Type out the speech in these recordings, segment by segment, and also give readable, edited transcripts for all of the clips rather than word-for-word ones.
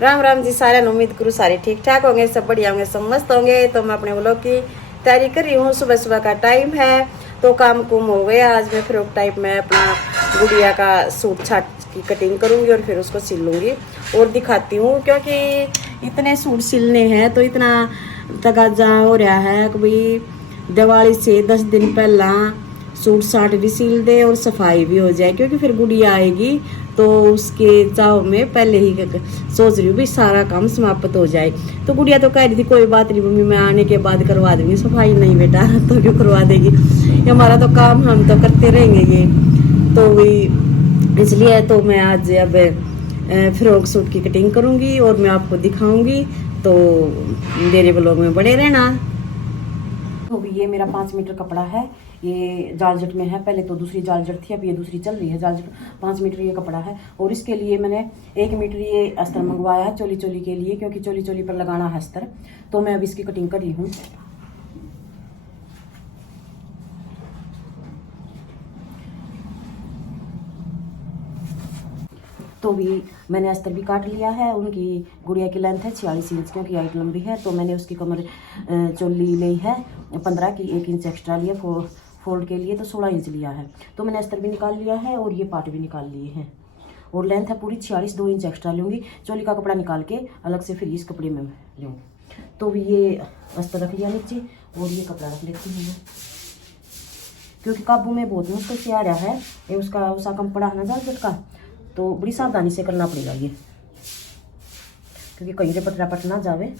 राम राम जी सारे, उम्मीद करूँ सारे ठीक ठाक होंगे, सब बढ़िया होंगे, सब मस्त होंगे। तो मैं अपने व्लॉग की तैयारी कर रही हूँ। सुबह सुबह का टाइम है तो काम कुम हो गया। आज मैं फ्रॉक टाइप में अपना गुड़िया का सूट छाट की कटिंग करूँगी और फिर उसको सिल लूँगी और दिखाती हूँ, क्योंकि इतने सूट सिलने हैं तो इतना तगाजा हो रहा है कि भाई दिवाली से 10 दिन पहला सूट साट भी सिल दे और सफाई भी हो जाए, क्योंकि फिर गुड़िया आएगी तो उसके चाव में पहले ही सोच रही हूँ भी सारा काम समाप्त हो जाए। तो गुड़िया तो कह रही थी कोई बात नहीं मम्मी, मैं आने के बाद करवा दूंगी सफाई। नहीं बेटा, तो क्यों करवा देगी, ये हमारा तो काम हम तो करते रहेंगे ये तो भी। इसलिए तो मैं आज अब फ्रॉक सूट की कटिंग करूँगी और मैं आपको दिखाऊंगी, तो मेरे ब्लॉग में बड़े रहना। तो ये मेरा 5 मीटर कपड़ा है, ये जालजट में है। पहले तो दूसरी जालजट थी, अब ये दूसरी चल रही है जालजट। 5 मीटर ये कपड़ा है और इसके लिए मैंने 1 मीटर ये अस्तर मंगवाया है चोली चोली के लिए, क्योंकि चोली चोली पर लगाना है अस्तर। तो मैं अब इसकी कटिंग कर रही हूँ। तो भी मैंने अस्तर भी काट लिया है। उनकी गुड़िया की लेंथ है 46 इंच, क्योंकि हाइट लंबी है। तो मैंने उसकी कमर चोली ली है 15 की, 1 इंच एक्स्ट्रा लिया फोल्ड के लिए, तो 16 इंच लिया है। तो मैंने अस्तर भी निकाल लिया है और ये पार्ट भी निकाल लिए हैं और लेंथ है पूरी 46, 2 इंच एक्स्ट्रा लूँगी। चोली का कपड़ा निकाल के अलग से फिर इस कपड़े में लूँगी। तो ये अस्तर रख लिया नीचे और ये कपड़ा रख लेती हूँ मैं, क्योंकि काबू में बहुत मुश्किल से आ रहा है। ये उसका कम पड़ा है ना जालजट का, तो बड़ी सावधानी से करना पड़ेगा ये, क्योंकि कहीं से पटरा पट ना जावे।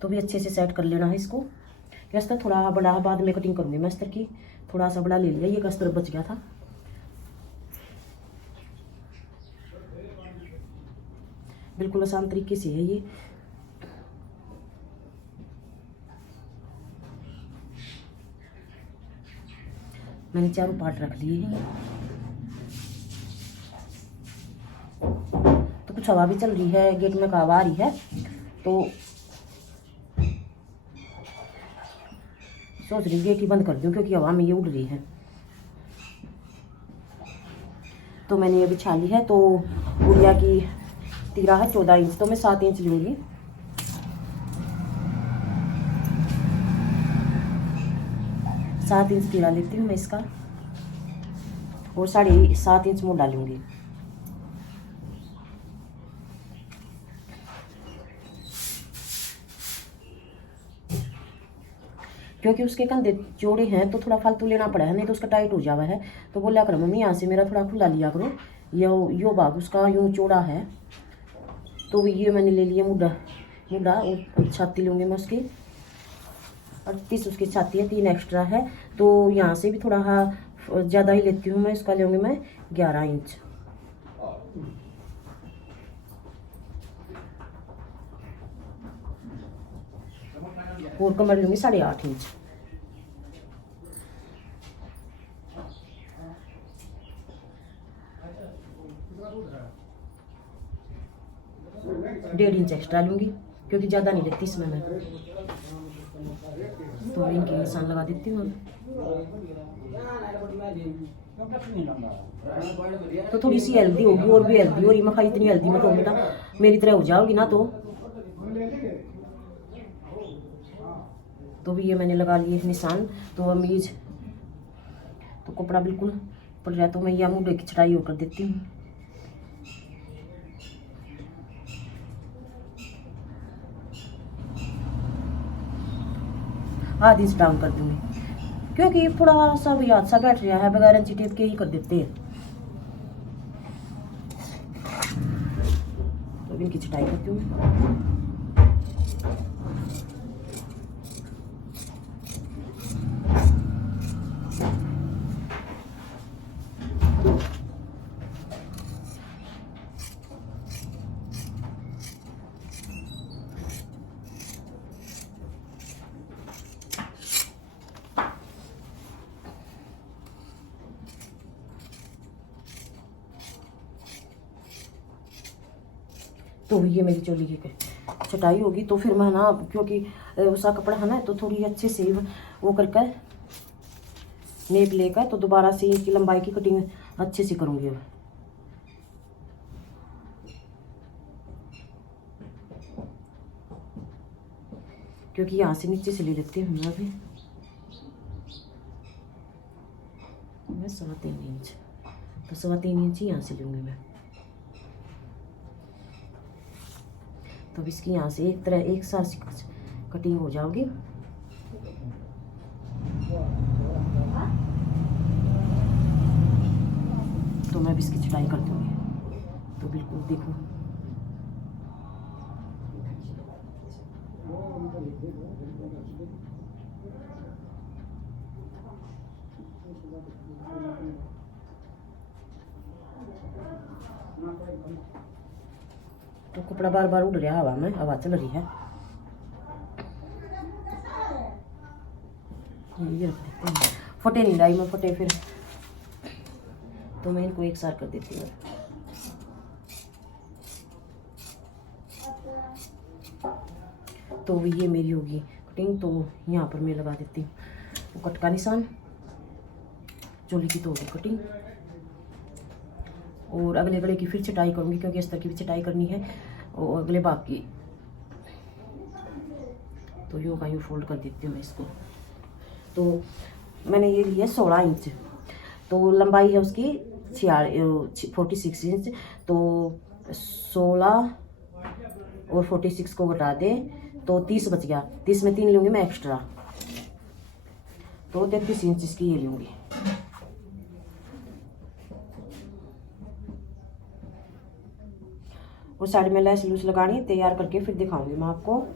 तो भी अच्छे से सेट कर लेना है इसको। ये अस्तर थोड़ा बड़ा है, बाद में कटिंग करूंगी मैं अस्तर की। थोड़ा सा बड़ा ले लिया, ये अस्तर बच गया था। बिल्कुल आसान तरीके से है ये। मैंने चारों पार्ट रख लिए हैं। तो कुछ हवा भी चल रही है, गेट में हवा आ रही है, तो सोच रही गेट ही बंद कर दूं, क्योंकि हवा में ये उड़ रही है। तो मैंने ये बिछा ली है। तो गुड़िया की तीरा है 14 इंच, तो मैं 7 इंच लूँगी। सात इंच तीरा लेती हूँ मैं इसका और 7.5 इंच मोड़ डालूंगी। क्योंकि उसके कंधे चौड़े हैं तो थोड़ा फालतू लेना पड़ा है, नहीं तो उसका टाइट हो जावा है। तो बोला करो मम्मी यहाँ से मेरा थोड़ा खुला लिया करो, यो भाग उसका यूँ चौड़ा है। तो ये मैंने ले लिया मुड्डा और छाती लूँगी मैं उसकी 38 उसकी छाती है, 3 एक्स्ट्रा है। तो यहाँ से भी थोड़ा ज़्यादा ही लेती हूँ मैं, इसका लूँगी मैं 11 इंच। और कमर लूँगी 8.5 इंच। डेढ़ इंच एक्स्ट्रा लूँगी, क्योंकि ज़्यादा नहीं लेती इसमें मैं। तो इनके निशान लगा देती हूँ। तो थोड़ी सी हेल्दी होगी और भी हेल्दी हो रही। मैं इतनी हेल्दी मत हो बेटा, मेरी तरह हो जाओगी ना। तो भी ये मैंने लगा लिए निशान। तो अमीज तो कपड़ा बिल्कुल पड़ रहा है, तो मैं यह मुंडे की चटाई और कर देती हूँ। आधी इंच डाउन कर दूंगी, क्योंकि थोड़ा सा भी हाथ सा बैठ रहा है, बगैर इंची टेप के ही कर देते हैं। तो इनकी चटाई करती हूँ। तो ये मेरी चोली की चटाई होगी। तो फिर मैं ना, क्योंकि उसका कपड़ा है ना, तो थोड़ी अच्छे से वो करके नेक लेकर तो दोबारा से इनकी लंबाई की कटिंग अच्छे से करूँगी अब। क्योंकि यहाँ से नीचे से ले लेती हूँ मैं अभी मैं 3.25 इंच, तो 3.25 इंच ही यहाँ से लूँगी मैं। तो इसकी यहाँ से एक तरह एक साथ कटिंग हो जाओगी। तो मैं भी इसकी छटाई कर दूँगी। तो बिल्कुल देखो तो कपड़ा बार बार उड़ रहा हवा में, हवा चल रही है। ये रख देते हैं, फटे नहीं लाई मैं, फटे फिर तो मैं इनको एक साथ कर देती हूँ। तो ये मेरी होगी कटिंग। तो यहाँ पर मैं लगा देती हूँ कट का निशान। चोली की तो होगी कटिंग और अगले गले की फिर छटाई करूँगी क्योंकि इस तरह की भी छटाई करनी है और अगले भाग की। तो यूँ का यूँ फोल्ड कर देती हूँ मैं इसको। तो मैंने ये लिया 16 इंच, तो लंबाई है उसकी 46 इंच। तो 16 और 46 को घटा दे तो 30 बच गया। 30 में 3 लूँगी मैं एक्स्ट्रा, तो 33 इंच इसकी ये लूँगी। उस साइड में लैस लूस लगानी, तैयार करके फिर दिखाऊंगी मैं आपको।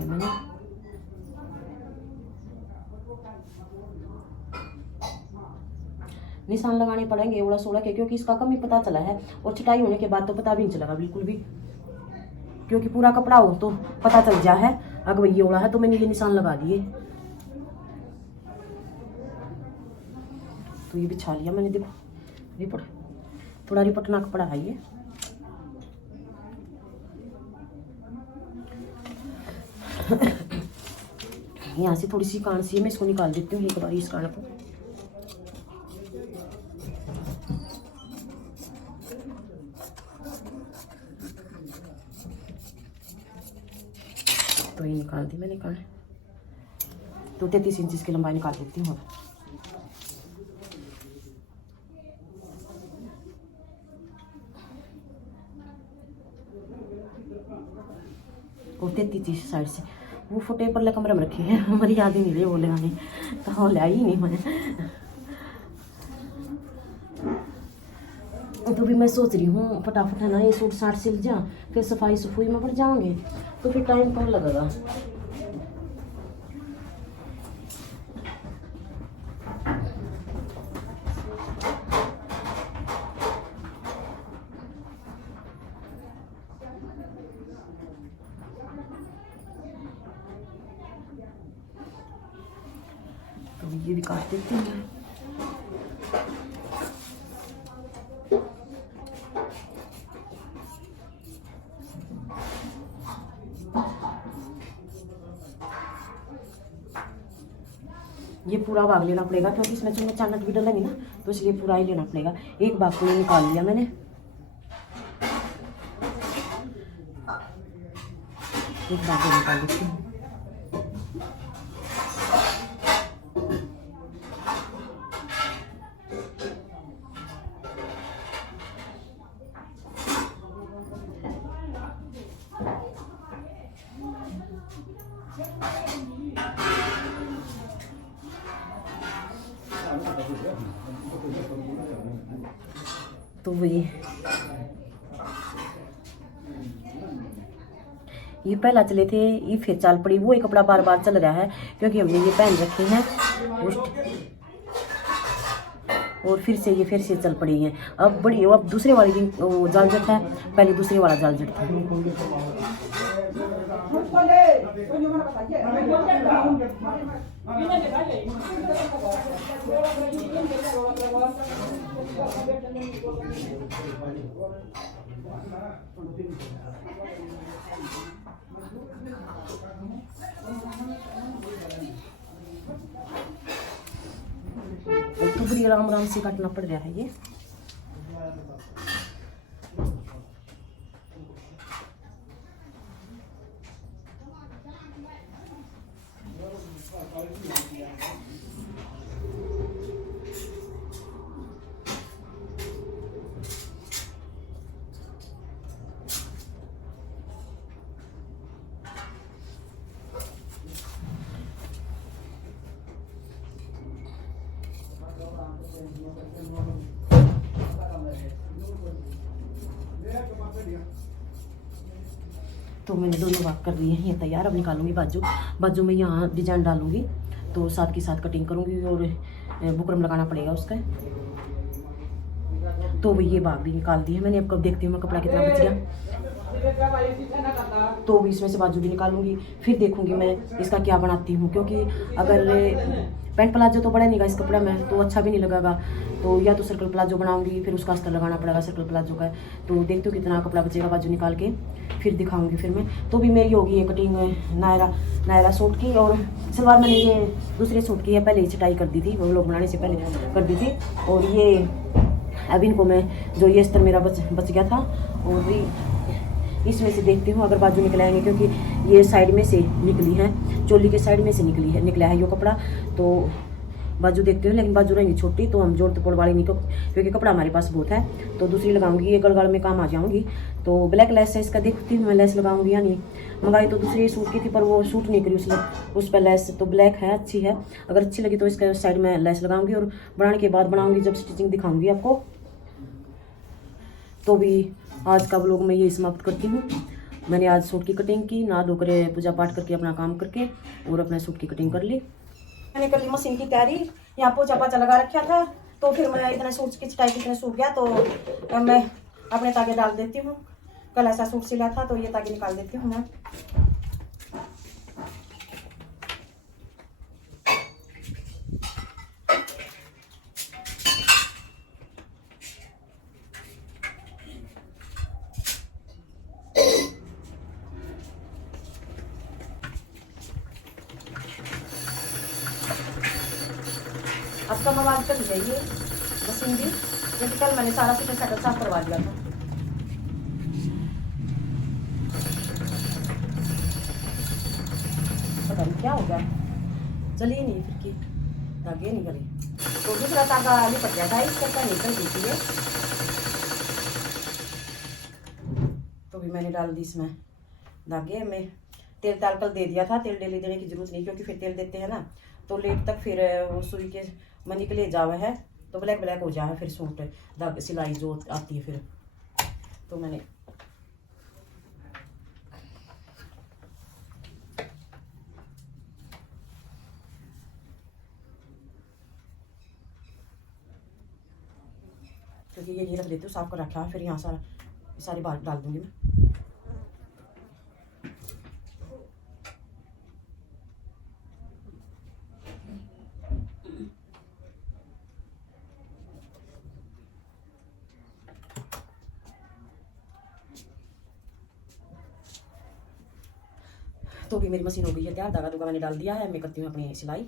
मैंने निशान लगाने पड़ेंगे 16 के, क्योंकि इसका कम ही पता चला है और छटाई होने के बाद तो पता भी नहीं चलेगा बिल्कुल भी, क्योंकि पूरा कपड़ा हो तो पता चल जा है अगर ये ओला है। तो मैंने ये निशान लगा दिए। तो ये बिछा लिया मैंने, देखो रिपट थोड़ा रिपटना कपड़ा है ये। यहाँ से थोड़ी सी कान सी है, मैं इसको निकाल देती हूँ एक बार इस कान को। तो ये निकाल दी मैंने कान। तो 33 इंच की लंबाई निकाल देती हूँ अब। और 33 साइड से वो फुटे पर कमरे में रखी है, हमारी याद ही नहीं रही वो लगाने, कहाँ ले आई नहीं मैं। तो भी मैं सोच रही हूँ फटाफट है ना ये सूट साट सिल जा, फिर सफाई सफाई में पड़ जाओगे तो फिर टाइम कम लगेगा। तो ये भी काट देती हूँ। ये पूरा भाग लेना पड़ेगा क्योंकि इसमें जो चानक भी डलेंगे ना, तो इसलिए पूरा ही लेना पड़ेगा। एक भाग को निकाल लिया मैंने, एक भाग को निकाल देती हूँ। तो वही ये पहला चले थे, ये फिर चाल पड़ी, वो ही कपड़ा बार बार चल रहा है क्योंकि हमने ये पहन रखे हैं और फिर से ये फिर से चल पड़ी है। अब बड़ी अब दूसरे वाली जाल जट है, पहले दूसरे वाला जाल जट था। तो बड़ी आराम आराम से काटना पड़ रहा है ये। तो मैंने दोनों भाग कर दिए हैं ये तैयार। अब निकालूंगी बाजू। बाजू में यहाँ डिजाइन डालूंगी तो साथ के साथ कटिंग करूंगी और बुकरम लगाना पड़ेगा उसका। तो ये भाग भी निकाल दी है मैंने। अब कब देखती हूँ मैं कपड़ा कितना बच गया। तो भी इसमें से बाजू भी निकालूंगी, फिर देखूंगी मैं इसका क्या बनाती हूँ, क्योंकि अगर पैंट प्लाजो तो बड़ा नहीं गा इस कपड़ा में तो अच्छा भी नहीं लगेगा। तो या तो सर्कल प्लाजो बनाऊंगी, फिर उसका अस्तर लगाना पड़ेगा सर्कल प्लाजो का। तो देखती हूँ कितना कपड़ा बचेगा बाजू निकाल के फिर दिखाऊंगी फिर मैं। तो भी मेरी होगी ये कटिंग नायरा सूट की। और सलवार मैंने ये दूसरे सूट की है, पहले ही चटाई कर दी थी, वो लोग बनाने से पहले कर दी थी। और ये अब इनको मैं जो ये अस्तर मेरा बच गया था और इसमें से देखती हूँ अगर बाजू निकलाएंगे, क्योंकि ये साइड में से निकली है, चोली के साइड में से निकला है ये कपड़ा। तो बाजू देखते हैं, लेकिन बाजू रहेंगी छोटी तो हम जोड़ तोड़ वाली नहीं, क्योंकि कपड़ा हमारे पास बहुत है। तो दूसरी लगाऊंगी, ये गड़गड़ में काम आ जाऊंगी। तो ब्लैक लेस है इसका, देखती हूँ मैं लेस लगाऊंगी या नहीं। मंगाई तो दूसरी सूट की थी पर वो सूट नहीं करी उस पर लेस। तो ब्लैक है, अच्छी है, अगर अच्छी लगी तो इसका साइड में लेस लगाऊंगी और बनाने के बाद बनाऊंगी जब स्टिचिंग दिखाऊंगी आपको। तो भी आज का व्लॉग मैं यही समाप्त करती हूँ। मैंने आज सूट की कटिंग की, नहा धोकर पूजा पाठ करके अपना काम करके और अपने सूट की कटिंग कर ली। मैंने कर ली मशीन की तैयारी, यहाँ पोछा पाछा लगा रखा था। तो फिर मैं इतने सूट की चटाई कितने सूख गया तो मैं अपने तागे डाल देती हूँ। कल ऐसा सूट सिला था तो ये तागे निकाल देती हूँ मैं। अब कम आवाज कर जाइए मशीन भी, क्योंकि कल मैंने सारा सूट शटल साफ करवा दिया था। पता नहीं क्या हो गया, चलिए नहीं फिर की धागे नहीं करे। तो दूसरा धागा लिपट गया था, इस करके निकल देती है। तो भी मैंने डाल दी इसमें धागे में। तेल ताल कल दे दिया था, तेल डेली देने की जरूरत नहीं, क्योंकि फिर तेल देते हैं ना तो लेट तक फिर वो सुई के मन निकले जावा है तो ब्लैक ब्लैक हो जाए फिर सूट धागे सिलाई जो आती है फिर। तो मैंने क्योंकि ये नहीं रख देती हूँ, साफ कर रखा है, फिर यहाँ सारी बात डाल दूंगी मैं। तो भी मेरी मशीन हो गई है तैयार, धागा धुगा मैंने डाल दिया है। मैं करती हूँ अपनी सिलाई।